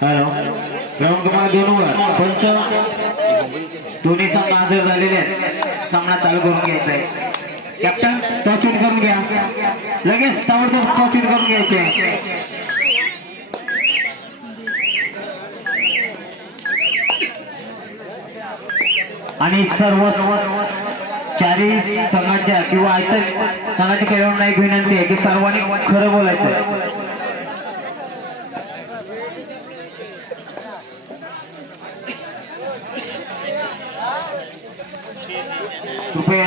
Hello. Ground क्रमांक दोन वर. पंच दोन्ही संघ हजर झालेले आहेत. सामना चालू करून घ्यायचा आहे कॅप्टन टॉच इन करून घ्या. लगेच ताबडतोब टॉच इन करून घ्यायचे आणि सर्व चारी संघाच्या किंवा इतर संघाच्या खेळाडूंना एक विनंती आहे की सर्वांनी खरं बोलायचं कृपया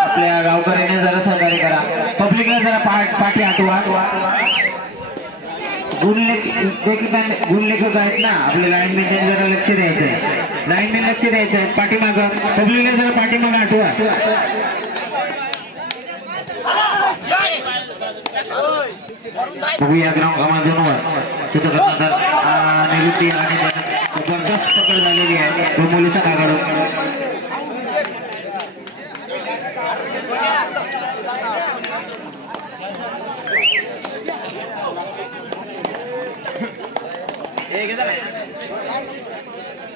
आपल्या गावकऱ्याने जरा सहकार्य करा. पब्लिकला जरा पाठ पाठी हटवा. गुण लेखक आहेत ना आपले मेंटेन जरा लक्ष द्यायचंय. लाईनमॅन लक्ष द्यायचं. पाठीमागं. पब्लिकला जरा पाठीमागं आठवा. बघूया ग्राउंड क्रमांक तिथं नंतर निवृत्ती आणि जबरदस्त पकड झालेली आहे. डोंबोली संघाकडून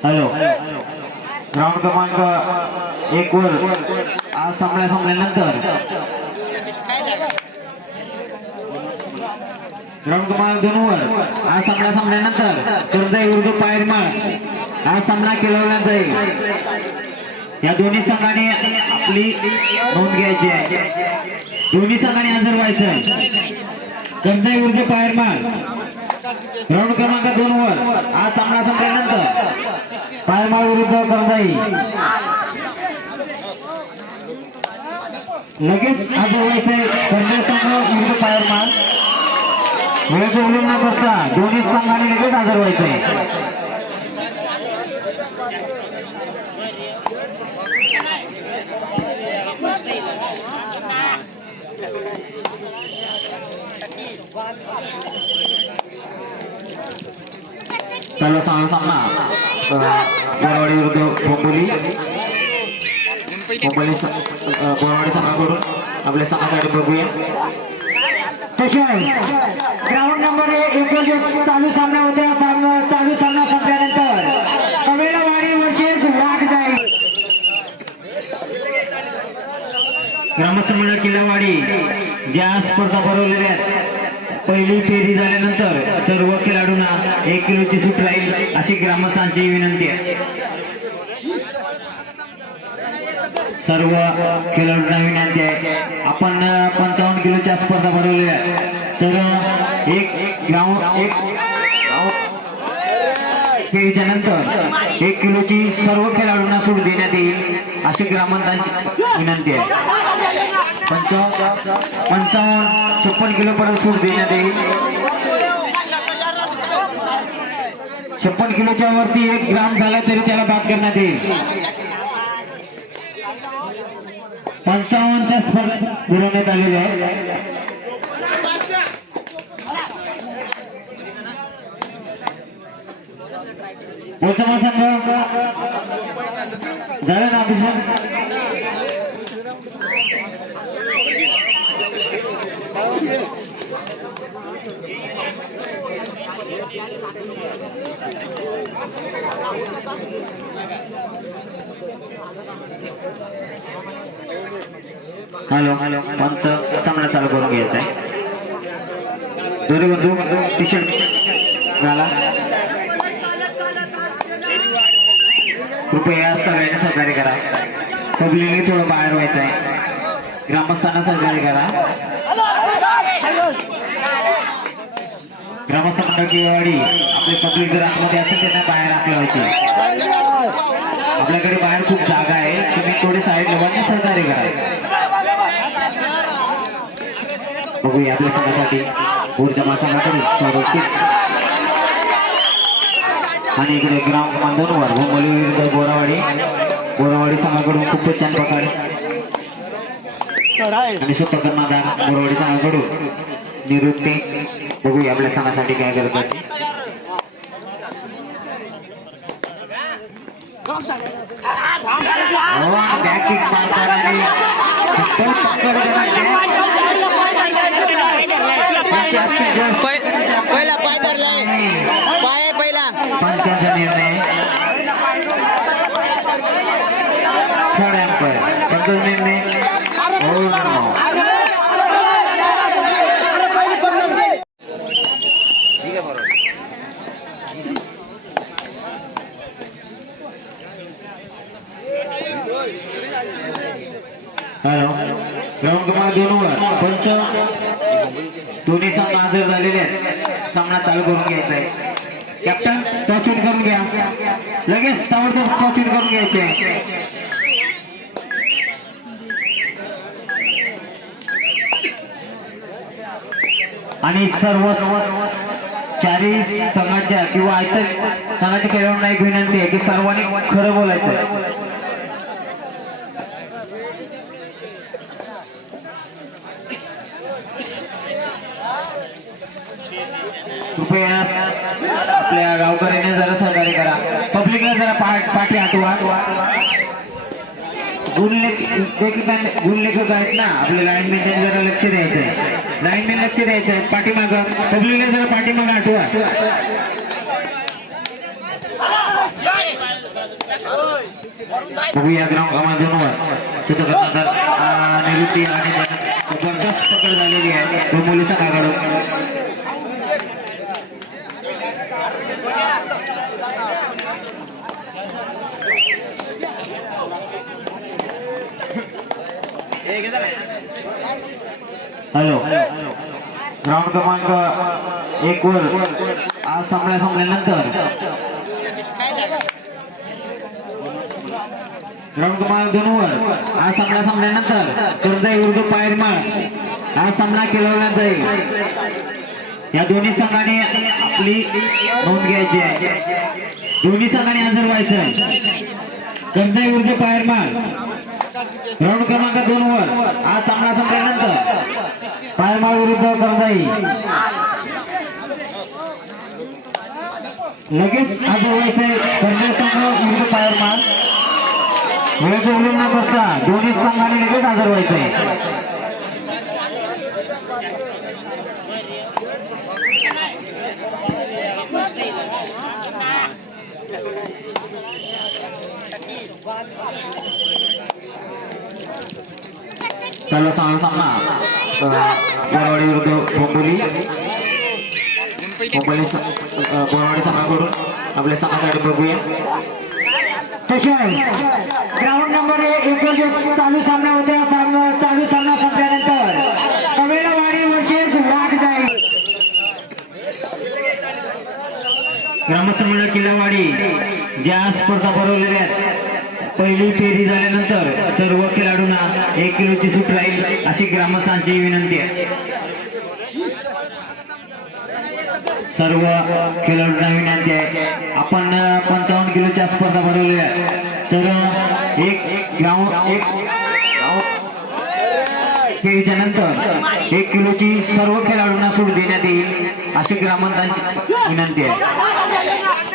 हॅलो ग्राउंड क्रमांक एक वर. आज सामना संपल्यानंतर. ग्राउंड क्रमांक दोन वर. आज सामना संपल्यानंतर. कर्जाई उर्दू पायरमाळ आज सामना खेळवला जाईल. या दोन्ही संघाने आपली नोंद घ्यायची आहे. दोन्ही संघाने हजर व्हायचं कर्जाई उर्दू पायरमाळ ग्राउंड क्रमांक दोन वर. हा सामना संपल्यानंतर पायमाळ विरुद्ध करताई लगेच हजर व्हायचे कर्जे संघ विरुद्ध पायरमाळ वेळेचे उल्लंघन न करता दोन्ही संघाने लगेच हजर व्हायचे चालू सामना सामना बोरवाडी विरुद्ध बोंबोली बोंबोली स- अ, बोरवाडी संघाकडून आपल्या संघासाठी बघूया ग्राउंड नंबर एक चालू सामना होत्या चालू सामना संपल्यानंतर कवेलावाडी वर्सेस वाघ जाईल ग्रामस्थ मंडळ किल्लावाडी ज्या स्पर्धा भरवलेल्या आहेत पहिली फेरी झाल्यानंतर सर्व खेळाडूंना एक किलोची सूट राहील अशी ग्रामस्थांची विनंती आहे. सर्व खेळाडूंना विनंती आहे. आपण पंचावन्न किलोच्या स्पर्धा भरवल्या तर एक ग्राउंड एक फेरीच्या नंतर एक किलोची सर्व खेळाडूंना सूट देण्यात येईल अशी ग्रामस्थांची विनंती आहे. पंचावन्न पंचावन्न छप्पन किलो पर्यंत सूट देण्यात येईल. छप्पन किलोच्या वरती एक ग्राम झाला तरी त्याला बाद करण्यात येईल. पंचावन्नच्या स्पर्धेत पुरवण्यात आलेल्या आहे. झालं ना अभिषेक? हॅलो हॅलो पंत सामना चालू करून घ्यायचा आहे दोन्ही बंधू टी शर्ट झाला कृपया सगळ्यांनी सहकार्य करा. पब्लिकने थोडं बाहेर व्हायचं आहे ग्रामस्थांना सहकार्य करा. ग्रामस्थ मंडळ आपले पब्लिक जर आतमध्ये असेल त्यांना बाहेर आपल्या व्हायचे आपल्याकडे बाहेर खूप जागा आहे. तुम्ही थोडे साईड लोकांनी सहकार्य करा. बघूया आपल्या संघासाठी ऊर्जा संघाकडून सर्वोच्च आणि इकडे ग्राम क्रमांक वर मुंबई विरुद्ध बोरावाडी. बोरावाडी संघाकडून खूपच छान प्रकारे. आणि स्वतः कर्णधार बोरावाडी संघाकडून निवृत्ती. बघूया आपल्या संघासाठी काय करतात. बॅक किक मारतात आणि फुटबॉल पकड पै- पहिला पाय धरलाय पाय आहे पहिला पंचांचा निर्णय थर्ड एम्पायर पंचांचा निर्णय हो नो हॅलो ग्राउंड क्रमांक दोन वर पंच दोन्ही संघ हजर झालेले आहेत सामना चालू करून घ्यायचा आहे. कॅप्टन टॉस इन करून घ्या. लगेच ताबडतोब टॉस इन करून घ्यायचे आणि सर्व चारही संघाच्या किंवा इतर संघाच्या खेळाडूंना एक विनंती आहे की सर्वांनी खरं बोलायचं. आहे. कृपया आपल्या गावकऱ्याने जरा सहकार्य करा. पब्लिकला जरा पाठ पाठी हटवा. गुणलेख लेखक गुणलेखक आहेत ना आपले लाईनमॅन जरा लक्ष द्यायचं आहे लाईनमॅन लक्ष द्यायचं आहे पाठीमागं पब्लिकला जरा पाठीमागं हटवा. या ग्राउंड क्रमांक दोन तिथं करण्यानंतर निवृत्ती आणि जबरदस्त पकड झालेली आहे. डोंबोली संघाकडून हॅलो. ग्राउंड क्रमांक एक वर आज सामन्या संपल्यानंतर क्रमांक दोन वर आज सामना संपल्यानंतर कर्जाई उर्दू पायरमाळ हा सामना खेळवला जाईल या दोन्ही संघाने आपली नोंद घ्यायची आहे. दोन्ही संघाने हजर व्हायचं आहे. कर्जाई उर्दू पायरमाळ राऊंड क्रमांक दोन वर आज सामना संपल्यानंतर पायमाळ विरुद्ध करदाई लगेच हजर व्हायचंय कर्जत संघ विरुद्ध पायरमाळ वेळेचे विलंब न करता दोन्ही संघाने लगेच हजर व्हायचंय चालू सामना सामना बोरवाडी विरुद्ध बोंबोली बोंबोली स- अ, बोरवाडी संघाकडून आपल्या संघासाठी बघूया तसे ग्राउंड नंबर एक चालू सामना होत्या. चालू सामना संपल्यानंतर. कवेलावाडी वर्षेस वाघ जाईल ग्रामस्थ मंडळ किल्लावाडी ज्या स्पर्धा भरवलेल्या पहिली फेरी झाल्यानंतर सर्व खेळाडूंना एक किलोची सूट राहील अशी ग्रामस्थांची विनंती आहे. सर्व खेळाडूंना विनंती आहे आपण पंचावन्न किलोच्या स्पर्धा भरवल्या तर एक ग्राउंड एक खेळीच्या नंतर एक किलोची सर्व खेळाडूंना सूट देण्यात येईल अशी ग्रामस्थांची विनंती आहे.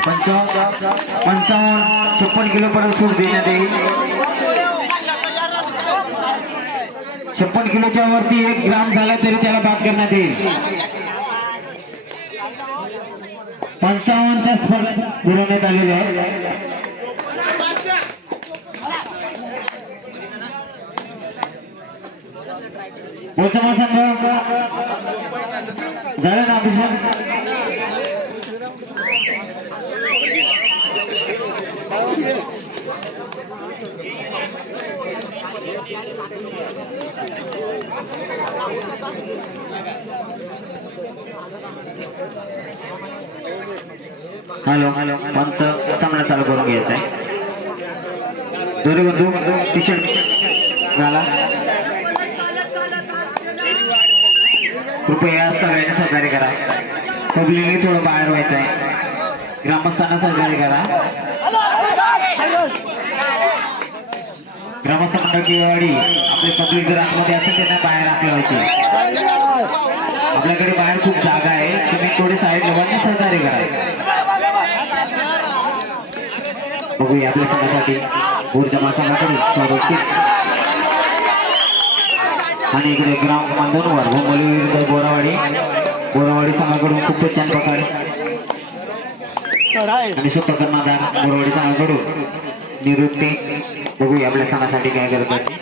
पंचावन्न पंचावन्न छप्पन किलोपर्यंत सूट देण्यात येईल. छप्पन किलोच्या वरती एक ग्राम झाला तरी त्याला बाद करण्यात येईल. पंचावन्नच्या स्पर्धेत पुरवण्यात आलेल्या आहे. पोचमा संघ झालं ना अभिषेक. हॅलो हॅलो पंच सामना चालू करून घ्यायचा आहे दोन्ही बंधू टी शर्ट झाला कृपया सगळ्यांनी सहकार्य करा. पब्लिकने थोडं बाहेर व्हायचं आहे ग्रामस्थांना सहकार्य करा. ग्रामस्थ मंडळ आपले पब्लिक जर आतमध्ये असेल त्यांना बाहेर आपल्या व्हायचे आपल्याकडे बाहेर खूप जागा आहे. तुम्ही थोडे साहेब लोकांनी सहकार्य करा. बघूया आपल्या संघासाठी. ऊर्जा संघाकडून स्वागत आणि इकडे ग्राम क्रमांक दोन विरुद्ध बोरावाडी. बोरावाडी संघाकडून खूपच छान प्रकारे आणि सुपर कर्णधार बोरावाडी संघाकडून निवृत्ती बघूया आपल्या संघासाठी काय करत आहे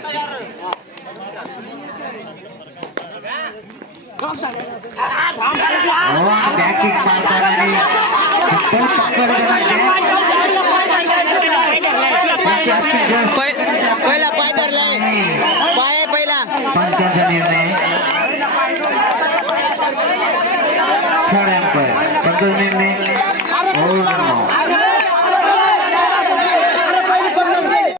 हो, आणि backing मारतात आणि पहिला पाय धरलाय पाय पहिला पंचाचा निर्णय. थर्ड निर्णय. ধর্ম